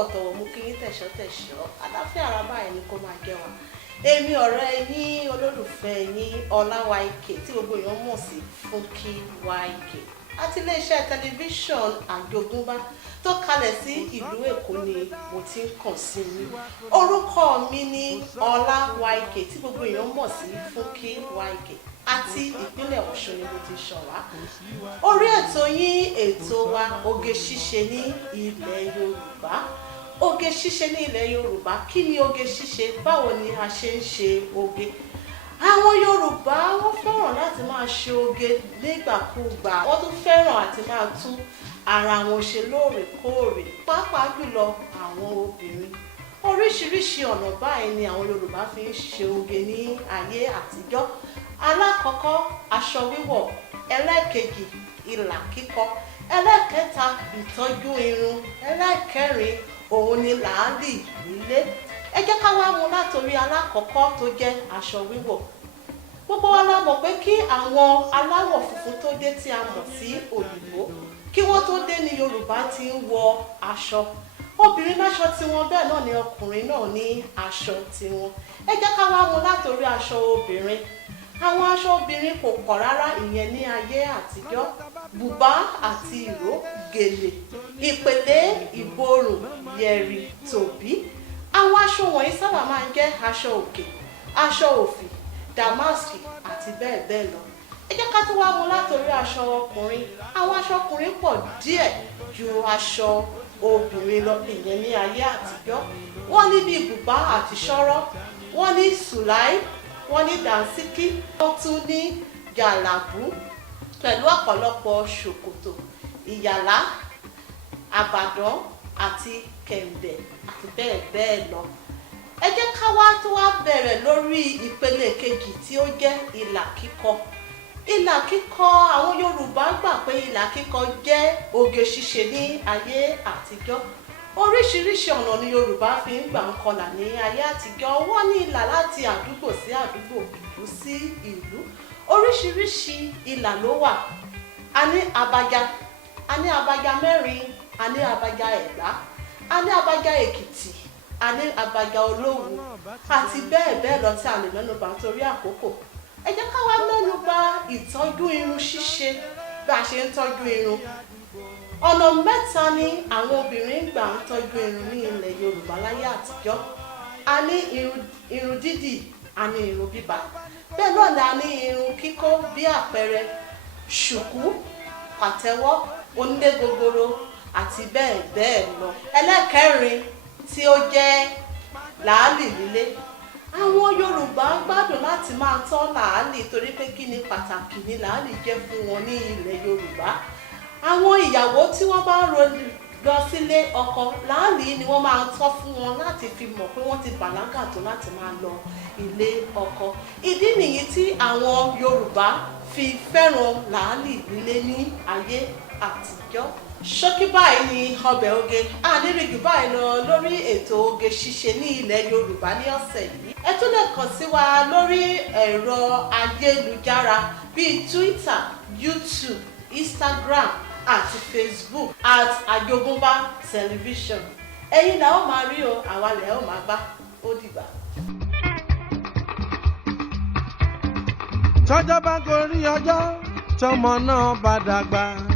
tọ̀wọ̀tọ̀wọ̀ mú kí yín tẹ̀ṣọ́ aláfíà ara báyìí ni kó máa jẹ́ wa èmi ọ̀rẹ́ yín olólùfẹ́ yín Ọláwáìkè tí gbogbo èèyàn mọ̀ sí Fúnkẹ́ Wáìkè àti iléeṣẹ́ tẹlifíṣọ̀n Àjogúnbá tó kalẹ̀ sí ìlú Èkó ni mo ti ń kàn sí yín orúkọ mi ni Ọláwáìkè tí gbogbo èèyàn mọ̀ sí Fúnkẹ́ Wáìkè àti ìpínlẹ̀ Ọ̀ṣun ni mo ti ṣàn wá orí ètò yín ètò wa oge ṣíṣe ní ilẹ̀ Yorùbá oge ṣíṣe ní ilẹ̀ Yorùbá kí ni oge ṣíṣe báwo ni a ṣe ń ṣe oge àwọn Yorùbá wọ́n fẹ́ràn láti máa ṣe oge nígbàkúgbà wọ́n tún fẹ́ràn àti máa tún ara wọn ṣe lóòrèkóòrè pàápàá jùlọ àwọn obìnrin oríṣiríṣi ọ̀nà báyìí ni àwọn Yorùbá fi ń ṣe oge ní ayé àtijọ́ alákọ̀ọ́kọ́ aṣọ wíwọ̀ ẹlẹ́ẹ̀kejì ìlà kíkọ ẹlẹ́ẹ̀kẹta ìtọ́jú irun ẹlẹ́ẹ̀kẹrin òun ni làálì nílé ẹ jẹ́ ká wá mú látòrí alákọ̀ọ́kọ́ tó jẹ́ aṣọ wíwọ̀ gbogbo wa la mọ̀ pé kí àwọn aláwọ̀ funfun tó dé tí a mọ̀ sí òyìnbó kí wọ́n tó dé ní Yorùbá ti ń wọ aṣọ obìnrin láṣọ tiwọn bẹ́ẹ̀ náà ni ọkùnrin náà ní aṣọ tiwọn ẹ jẹ́ ká wá mú látòrí aṣọ obìnrin àwọn aṣọ obìnrin kò pọ̀ rárá ìyẹn ní ayé àtijọ́ bùbá àti ìró gèlè ìpèlé ìborùn yẹ̀rì tòbí àwọn aṣọ wọ̀nyí sábà máa ń jẹ́ aṣọ òkè aṣọ òfì damaski àti bẹ́ẹ̀ bẹ́ẹ̀ lọ ẹ jẹ́ ká tó wá mú látòrí aṣọ ọkùnrin àwọn aṣọ ọkùnrin pọ̀ díẹ̀ ju aṣọ obìnrin lọ ìyẹn ní ayé àtijọ́ wọ́n ní bíi bùbá àti ṣọ́rọ́ wọ́n ní sùláì wọ́n ní dànsíkí wọ́n tún ní jàlàbú pẹ̀lú ọ̀pọ̀lọpọ̀ ṣòkòtò ìyàlá àbàdàn àti kẹ̀ǹbẹ̀ àti bẹ́ẹ̀ bẹ́ẹ̀ lọ ẹ jẹ́ ká wá tó wá bẹ̀rẹ̀ lórí ìpele kejì tí ó jẹ́ ìlà kíkọ ìlà kíkọ àwọn Yorùbá gbà pé ìlà kíkọ jẹ́ oge ṣíṣe ní ayé àtijọ́ oríṣiríṣi ọ̀nà ni Yorùbá fi ń gbà ń kọlà ní ayé àtijọ́ wọ́n ní ìlà láti àdúgbò sí àdúgbò ìlú sí ìlú oríṣiríṣi ìlà ló wà a ní abaja mẹ́rin a ní abaja Ẹ̀gbá a ní abaja Èkìtì a ní abaja Olówu àti bẹ́ẹ̀ bẹ́ẹ̀ lọ tí a lè mẹ́nubà nítorí àkókò ẹ jẹ́ ká wá mẹ́nubà ìtọ́jú irun ṣíṣe bí a ṣe ń tọ́jú irun ọ̀nà mẹ́ta ni àwọn obìnrin gbà ń tọ́jú irun ní ilẹ̀ Yorùbá láyé àtijọ́ a ní irun dídì a ní irun bíbà bẹ́ẹ̀ náà ni a ní irun kíkó bí àpẹẹrẹ ṣùkú pàtẹ́wọ́ onílé gogoro àti bẹ́ẹ̀ bẹ́ẹ̀ lọ ẹlẹ́kẹrin tí ó jẹ́ làálì lílé àwọn Yorùbá gbádùn láti máa tọ́ làálì torí pé kí ni pàtàkì ni làálì jẹ́ fún wọn ní ilẹ̀ Yorùbá àwọn ìyàwó tí wọ́n bá lọ sílé ọkọ làálì ni wọ́n máa tọ́ fún wọn láti fi mọ̀ pé wọ́n ti bàlágà tó láti máa lọ ilé ọkọ ìdí nìyí tí àwọn Yorùbá fi fẹ́ràn làálì lílé ní ayé àtijọ́ ṣókí báyìí ni ọbẹ̀ oge ànírìgì báyìí lọ lórí ètò oge ṣíṣe ní ilẹ̀ Yorùbá ní ọ̀sẹ̀ yìí ẹ tún lè kàn sí wa lórí ẹ̀rọ ayélujára bíi Twitter, YouTube, Instagram àti Facebook @Àjogúnbá Television ẹ̀yin là ó máa rí o àwa lẹ̀ ó máa bá ó dìgbà. tọ́jọ́ bá gorí ọjọ́ tọmọ náà bá dàgbà.